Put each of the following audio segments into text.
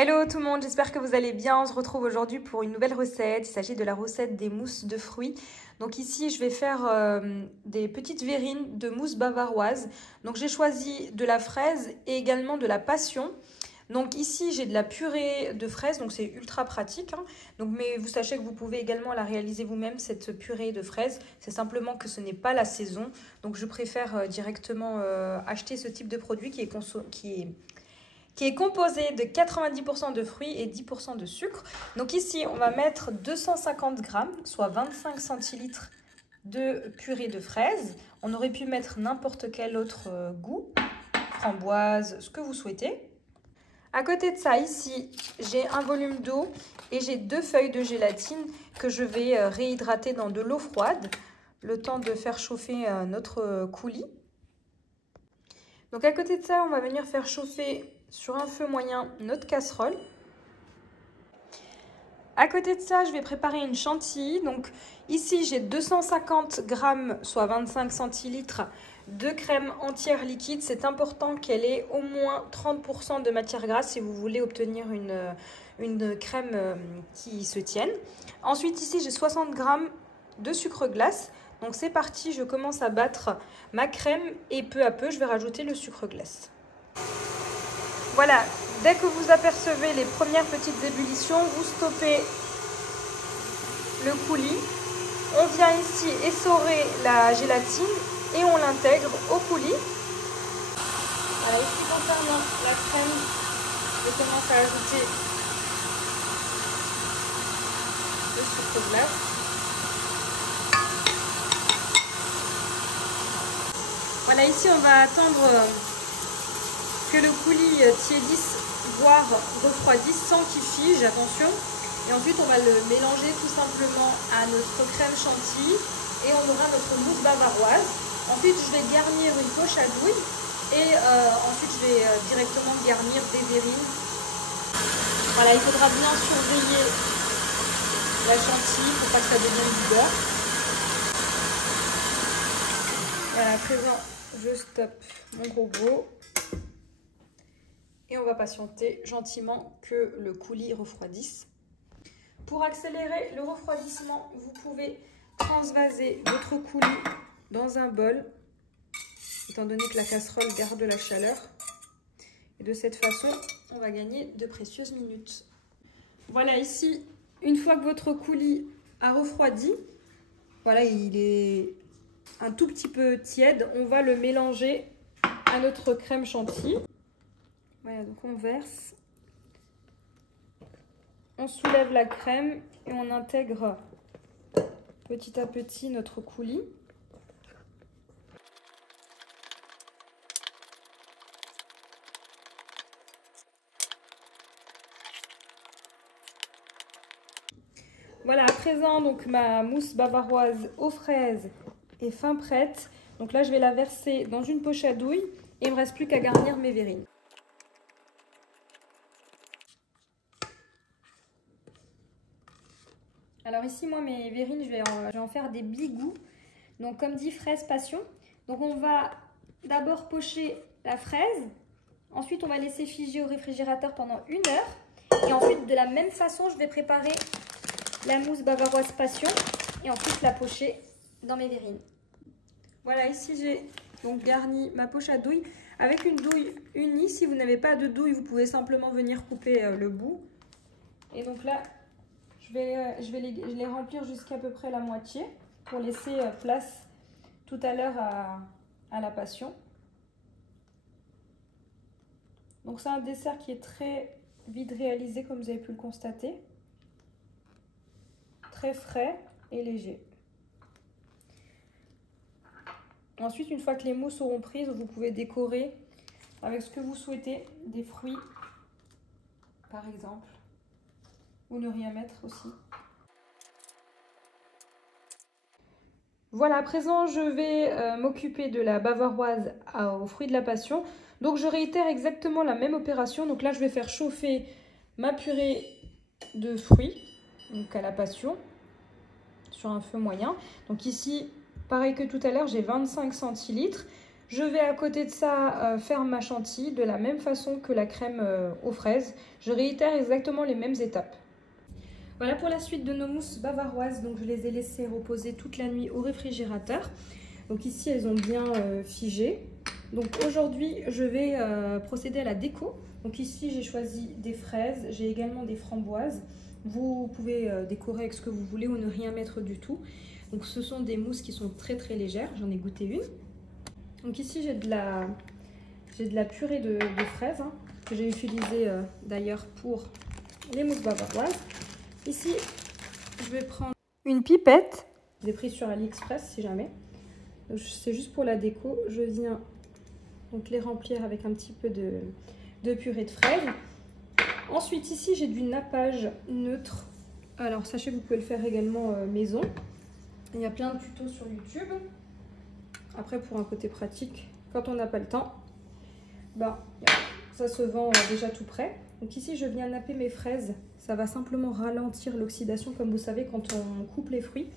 Hello tout le monde, j'espère que vous allez bien. On se retrouve aujourd'hui pour une nouvelle recette. Il s'agit de la recette des mousses de fruits. Donc ici, je vais faire des petites verrines de mousse bavaroise. Donc j'ai choisi de la fraise et également de la passion. Donc ici, j'ai de la purée de fraises, donc c'est ultra pratique, hein. Donc, mais vous sachez que vous pouvez également la réaliser vous-même, cette purée de fraises. C'est simplement que ce n'est pas la saison. Donc je préfère directement acheter ce type de produit qui est composé de 90% de fruits et 10% de sucre. Donc ici, on va mettre 250 grammes, soit 25 centilitres de purée de fraises. On aurait pu mettre n'importe quel autre goût, framboise, ce que vous souhaitez. À côté de ça, ici, j'ai un volume d'eau et j'ai 2 feuilles de gélatine que je vais réhydrater dans de l'eau froide, le temps de faire chauffer notre coulis. Donc à côté de ça, on va venir faire chauffer sur un feu moyen notre casserole. À côté de ça, je vais préparer une chantilly. Donc ici, j'ai 250 grammes, soit 25 centilitres de crème entière liquide. C'est important qu'elle ait au moins 30% de matière grasse si vous voulez obtenir une crème qui se tienne. Ensuite, ici, j'ai 60 grammes de sucre glace. Donc c'est parti, je commence à battre ma crème et peu à peu, je vais rajouter le sucre glace. Voilà, dès que vous apercevez les premières petites ébullitions, vous stoppez le coulis. On vient ici essorer la gélatine et on l'intègre au coulis. Voilà, ici concernant la crème, je commence à ajouter le sucre glace. Voilà, ici on va attendre que le coulis tiédisse, voire refroidisse sans qu'il fige, attention. Et ensuite on va le mélanger tout simplement à notre crème chantilly et on aura notre mousse bavaroise. Ensuite je vais garnir une poche à douille et ensuite je vais directement garnir des verrines. Voilà, il faudra bien surveiller la chantilly pour pas que ça devienne du beurre. Voilà, à présent je stoppe mon robot. Et on va patienter gentiment que le coulis refroidisse. Pour accélérer le refroidissement, vous pouvez transvaser votre coulis dans un bol, étant donné que la casserole garde la chaleur. Et de cette façon, on va gagner de précieuses minutes. Voilà, ici, une fois que votre coulis a refroidi, voilà, il est un tout petit peu tiède, on va le mélanger à notre crème chantilly. Voilà, donc on verse, on soulève la crème et on intègre petit à petit notre coulis. Voilà, à présent, donc ma mousse bavaroise aux fraises est fin prête. Donc là, je vais la verser dans une poche à douille et il ne me reste plus qu'à garnir mes verrines. Alors ici, moi, mes verrines, je vais en faire des bigoux. Donc comme dit, fraise passion. Donc on va d'abord pocher la fraise. Ensuite, on va laisser figer au réfrigérateur pendant 1 heure. Et ensuite, de la même façon, je vais préparer la mousse bavaroise passion. Et ensuite, la pocher dans mes verrines. Voilà, ici, j'ai donc garni ma poche à douille avec une douille unie. Si vous n'avez pas de douille, vous pouvez simplement venir couper le bout. Et donc là, je vais les remplir jusqu'à peu près la moitié pour laisser place tout à l'heure à la passion. Donc c'est un dessert qui est très vite réalisé comme vous avez pu le constater. Très frais et léger. Ensuite, une fois que les mousses seront prises, vous pouvez décorer avec ce que vous souhaitez, des fruits par exemple. Ou ne rien mettre aussi. Voilà, à présent, je vais m'occuper de la bavaroise aux fruits de la passion. Donc, je réitère exactement la même opération. Donc là, je vais faire chauffer ma purée de fruits, donc à la passion, sur un feu moyen. Donc ici, pareil que tout à l'heure, j'ai 25 centilitres. Je vais à côté de ça faire ma chantilly de la même façon que la crème aux fraises. Je réitère exactement les mêmes étapes. Voilà pour la suite de nos mousses bavaroises. Donc je les ai laissées reposer toute la nuit au réfrigérateur. Donc ici elles ont bien figé. Donc aujourd'hui je vais procéder à la déco. Donc ici j'ai choisi des fraises, j'ai également des framboises. Vous pouvez décorer avec ce que vous voulez ou ne rien mettre du tout. Donc ce sont des mousses qui sont très très légères, j'en ai goûté une. Donc ici j'ai de la purée de fraises hein, que j'ai utilisée d'ailleurs pour les mousses bavaroises. Ici je vais prendre une pipette, je l'ai prise sur AliExpress si jamais. C'est juste pour la déco, je viens donc les remplir avec un petit peu de purée de fraises. Ensuite ici j'ai du nappage neutre. Alors sachez que vous pouvez le faire également maison. Il y a plein de tutos sur YouTube. Après pour un côté pratique, quand on n'a pas le temps, ça se vend déjà tout prêt. Donc ici je viens napper mes fraises. Ça va simplement ralentir l'oxydation. Comme vous savez, quand on coupe les fruits,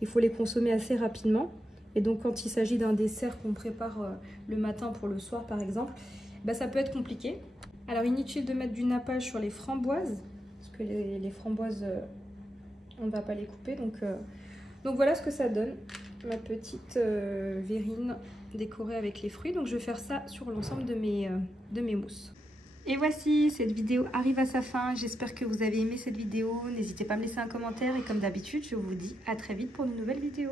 il faut les consommer assez rapidement. Et donc quand il s'agit d'un dessert qu'on prépare le matin pour le soir par exemple, ça peut être compliqué. Alors inutile de mettre du nappage sur les framboises, parce que les framboises, on ne va pas les couper. Donc voilà ce que ça donne, ma petite verrine décorée avec les fruits. Donc je vais faire ça sur l'ensemble de mes mousses. Et voici, cette vidéo arrive à sa fin. J'espère que vous avez aimé cette vidéo. N'hésitez pas à me laisser un commentaire et comme d'habitude, je vous dis à très vite pour une nouvelle vidéo.